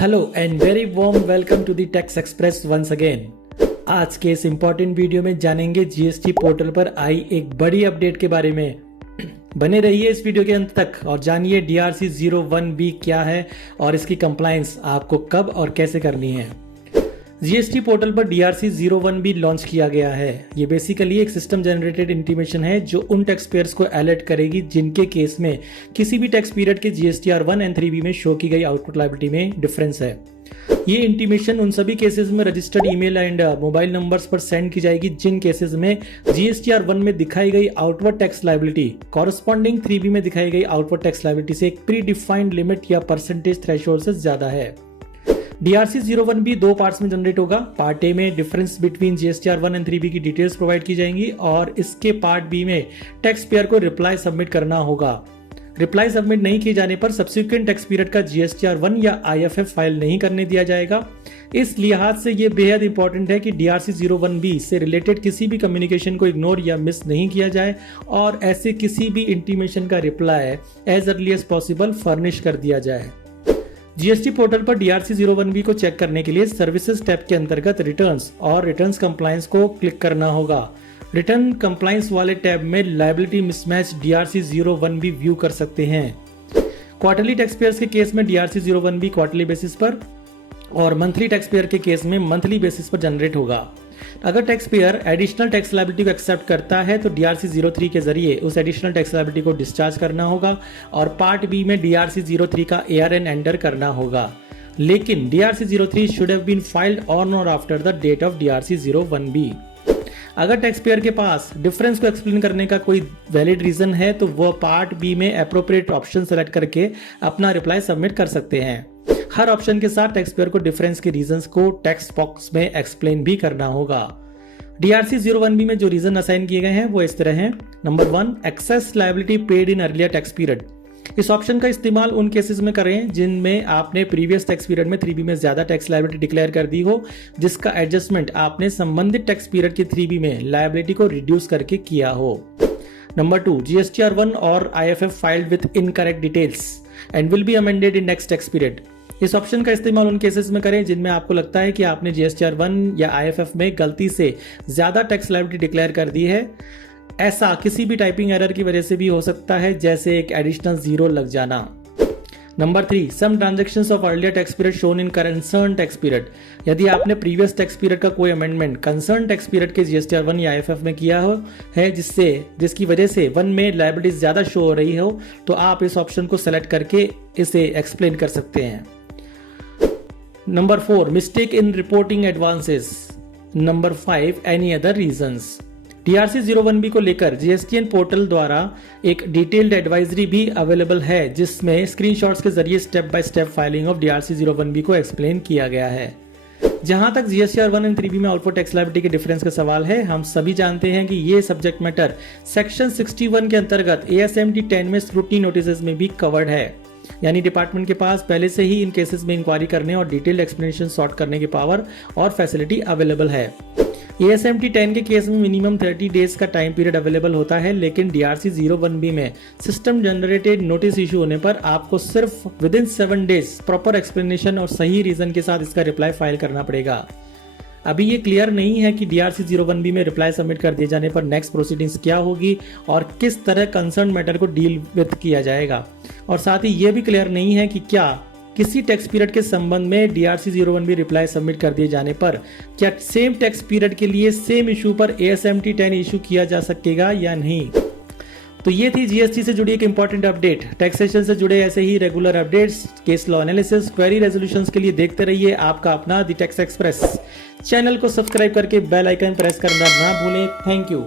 Hello and very warm welcome to the tax express once again. आज के इस important video में जानेंगे जीएसटी पोर्टल पर आई एक बड़ी अपडेट के बारे में। बने रहिए इस वीडियो के अंत तक और जानिए DRC 01B क्या है और इसकी कंप्लायंस आपको कब और कैसे करनी है। जीएसटी पोर्टल पर DRC 01B लॉन्च किया गया है। ये बेसिकली एक सिस्टम जनरेटेड इंटीमेशन है जो उन टैक्स पेयर्स को अलर्ट करेगी जिनके केस में किसी भी टैक्स पीरियड के GSTR 1 एंड 3B में शो की गई आउटपुट लायबिलिटी में डिफरेंस है। ये इंटीमेशन उन सभी केसेस में registered email and mobile numbers पर सेंड की जाएगी जिन केसेस में GSTR 1 में दिखाई गई outward tax liability corresponding 3B में दिखाई गई आउटवर्ड टैक्स लायबिलिटी से एक प्री डिफाइंड लिमिट या परसेंटेज थ्रेशोल्ड से ज्यादा है। DRC 01B दो पार्ट्स में जनरेट होगा। पार्ट ए में difference between GSTR 1 and 3B की डिटेल्स प्रोवाइड की जाएंगी और इसके पार्ट बी में टैक्स पेयर को रिप्लाई सबमिट करना होगा। रिप्लाई सबमिट नहीं किए जाने पर सब्सिक्वेंट टैक्स पीरियड का GSTR 1 या IFF फाइल नहीं करने दिया जाएगा। इस लिहाज से ये बेहद इंपॉर्टेंट है कि DRC 01B से रिलेटेड किसी भी कम्युनिकेशन को इग्नोर या मिस नहीं किया जाए और ऐसे किसी भी इंटीमेशन का reply as early as possible furnish कर दिया जाए। जीएसटी पोर्टल पर DRC 01B को चेक करने के लिए सर्विसेज टैब के अंतर्गत रिटर्न्स और रिटर्न्स कंप्लायंस को क्लिक करना होगा। रिटर्न कंप्लायंस वाले टैब में liability mismatch DRC 01B view कर सकते हैं। क्वार्टरली टैक्स पेयर्स के केस में DRC 01B क्वार्टरली बेसिस पर और मंथली टैक्स पेयर के केस में मंथली बेसिस पर जनरेट होगा। अगर tax payer additional tax liability को एक्सेप्ट करता है तो DRC 03 के जरिए उस एडिशनल टैक्स लायबिलिटी को डिस्चार्ज करना होगा और पार्ट बी में DRC 03 का ARN एंटर करना होगा। लेकिन DRC 03 should have been filed on और after the date of DRC 01B। अगर टैक्स पेयर के पास डिफरेंस को एक्सप्लेन करने का कोई वैलिड रीजन है तो वह पार्ट बी में एप्रोप्रिएट ऑप्शन सेलेक्ट करके अपना रिप्लाई सबमिट कर सकते हैं। हर ऑप्शन के साथ टैक्स पेयर को डिफरेंस के रीजंस को टेक्स्ट बॉक्स में एक्सप्लेन भी करना होगा। DRC 01B में जो रीजन असाइन किए गए हैं वो इस तरह हैं। Number 1, excess liability paid in earlier tax period. इस ऑप्शन का इस्तेमाल उन केसेस में करें जिनमें आपने प्रीवियस टैक्स पीरियड में 3B में ज्यादा टैक्स लायबिलिटी डिक्लेयर कर दी हो जिसका एडजस्टमेंट आपने संबंधित टैक्स पीरियड की 3B में लायबिलिटी को रिड्यूस करके किया हो। नंबर 2, GSTR 1 और IFF filed with incorrect details and will be amended in next tax period. इस ऑप्शन का इस्तेमाल उन केसेस में करें जिनमें आपको लगता है कि आपने GSTR 1 या IFF में गलती से ज्यादा टैक्स लायबिलिटी डिक्लेयर कर दी है। ऐसा किसी भी टाइपिंग एरर की वजह से भी हो सकता है जैसे एक एडिशनल जीरो लग जाना। Number 3, some transactions of earlier tax period shown in concern tax period. यदि आपने प्रीवियस टैक्स पीरियड का कोई अमेंडमेंट कंसर्न टैक्स पीरियड के GSTR 1 या IFF में किया हो है जिसकी वजह से 1 में लायबिलिटी ज्यादा शो हो रही हो तो आप इस ऑप्शन को सेलेक्ट करके इसे एक्सप्लेन कर सकते हैं। Number 4, mistake in reporting advances. Number 5, any other reasons. DRC 01B को लेकर GSTN पोर्टल द्वारा एक डिटेल्ड एडवाइजरी भी अवेलेबल है जिसमें स्क्रीनशॉट्स के जरिए step by step filing of DRC 01B को एक्सप्लेन किया गया है। जहां तक GSTR 1 एंड 3B में आउटपुट टैक्स लायबिलिटी के डिफरेंस का सवाल है, हम सभी जानते हैं कि ये सब्जेक्ट मैटर सेक्शन 61 के अंतर्गत ASMT 10 में स्क्रूटनी नोटिस में भी कवर्ड है। यानी डिपार्टमेंट के पास पहले से ही इन केसेस में इंक्वायरी करने और डिटेल्ड एक्सप्लेनेशन सॉर्ट करने की पावर और फैसिलिटी अवेलेबल है। ASMT 10 के केस में मिनिमम 30 डेज का टाइम पीरियड अवेलेबल होता है लेकिन DRC 01B में सिस्टम जनरेटेड नोटिस इशू होने पर आपको सिर्फ with in 7 days proper explanation और सही रीजन के साथ इसका रिप्लाई फाइल करना पड़ेगा। अभी ये क्लियर नहीं है कि DRC 01B में रिप्लाई सबमिट कर दिए जाने पर नेक्स्ट प्रोसीडिंग्स क्या होगी और किस तरह कंसर्न मैटर को डील विद किया जाएगा और साथ ही ये भी क्लियर नहीं है कि क्या किसी टैक्स पीरियड के संबंध में DRC 01B रिप्लाई सबमिट कर दिए जाने पर क्या सेम टैक्स पीरियड के लिए सेम इशू पर ASMT 10 इशू किया जा सकेगा या नहीं। तो ये थी GST से जुड़ी एक इंपॉर्टेंट अपडेट। टैक्सेशन से जुड़े ऐसे ही regular updates, case law analysis, query resolutions के लिए देखते रहिए आपका अपना द टैक्स एक्सप्रेस। चैनल को सब्सक्राइब करके बेल आइकन प्रेस करना ना भूलें। Thank you.